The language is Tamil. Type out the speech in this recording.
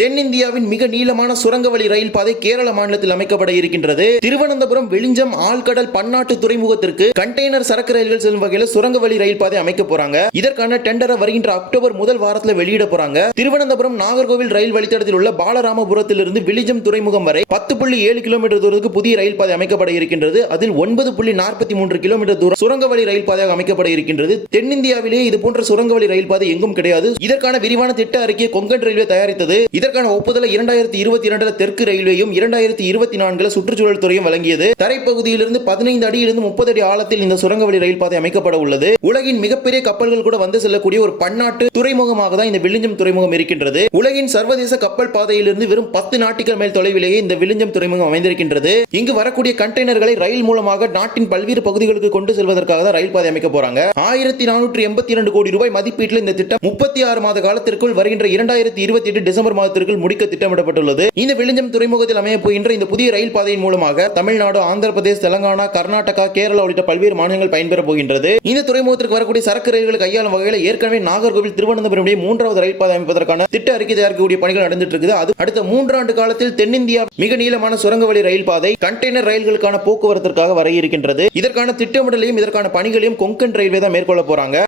தென்னிந்தியாவின் மிக நீளமான சுரங்கவழி ரயில் பாதை கேரள மாநிலத்தில் அமைக்கப்பட இருக்கின்றது. திருவனந்தபுரம் விழிஞ்சம் ஆழ்கடல் பன்னாட்டு துறைமுகத்திற்கு கண்டெய்னர் சரக்கு ரயில்கள் செல்லும் வகையில் சுரங்கவழி ரயில் பாதை அமைக்க போறாங்க. இதற்கான டெண்டரை வருகின்ற அக்டோபர் முதல் வாரத்தில் வெளியிட போறாங்க. திருவனந்தபுரம் நாகர்கோவில் ரயில் வழித்தடத்தில் உள்ள பாலராமபுரத்திலிருந்து விழிஞ்சம் துறைமுகம் வரை 10.7 கிலோமீட்டர் தூரத்துக்கு புதிய ரயில் பாதை அமைக்கப்பட இருக்கின்றது. அதில் 9.43 கிலோமீட்டர் தூரம் சுரங்கவழி ரயில் பாதையாக அமைக்கப்பட இருக்கின்றது. தென்னிந்தியாவிலேயே இது போன்ற சுரங்கவழி ரயில் பாதை எங்கும் கிடையாது. இதற்கான விரிவான திட்ட அறிக்கையை கொங்கன் ரயில்வே தயாரித்தது. இதற்கான ஒப்புதலை 2022 தெற்கு ரயில்வேயும் 2024 சுற்றுச்சூழல் துறையும் வழங்கியது. தரைப்பகுதியிலிருந்து 15 அடியிலிருந்து 30 அடி ஆழத்தில் இந்த சுரங்கவழி ரயில் பாதை அமைக்கப்பட உள்ளது. உலகின் மிகப்பெரிய கப்பல்கள் கூட வந்து செல்லக்கூடிய ஒரு பன்னாட்டு துறைமுகமாக தான் இந்த விழிஞ்சம் துறைமுகம் இருக்கின்றது. உலகின் சர்வதேச கப்பல் பாதையிலிருந்து வெறும் 10 நாட்டிகள் மேல் தொலைவிலேயே இந்த விழிஞ்சம் துறைமுகம் அமைந்திருக்கின்றது. இங்கு வரக்கூடிய கண்டெய்னர்களை ரயில் மூலமாக நாட்டின் பல்வேறு பகுதிகளுக்கு கொண்டு செல்வதற்காக தான் ரயில் பாதை அமைக்க போறாங்க. 1482 கோடி ரூபாய் மதிப்பீட்டில் இந்த திட்டம் 36 மாத காலத்திற்குள் வருகின்ற 2028 டிசம்பர் மாதத்திற்குள் முடிக்க திட்டமிடப்பட்டுள்ளது. இந்த விழிஞ்சம் துறைமுகத்தில் அமைய போகின்ற இந்த புதிய ரயில் பாதையின் மூலமாக தமிழ்நாடு, ஆந்திர பிரதேஷ், தெலங்கானா, கர்நாடகா, கேரளா உள்ளிட்ட பல்வேறு மாநிலங்கள் பயன்பெற போகின்றது. இந்த துறைமுகத்திற்கு வரக்கூடிய சரக்கு ரயில்களை கையாளும் வகையில் ஏற்கனவே நாகர்கோவில், திருவனந்தபுரம் இடையே 3வது ரயில் பாதை அமைப்பதற்கான திட்ட அறிக்கை தயாரிக்கக்கூடிய பணிகள் நடந்துட்டு இருக்குது. அது அடுத்த 3 ஆண்டு காலத்தில் தென்னிந்தியா மிக நீளமான சுரங்கவழி ரயில் பாதை கண்டெய்னர் ரயில்களுக்கான போக்குவரத்திற்காக வர இருக்கின்றது. இதற்கான திட்டமிடலையும் இதற்கான பணிகளையும் கொங்கன் ரயில்வே தான் மேற்கொள்ள போறாங்க.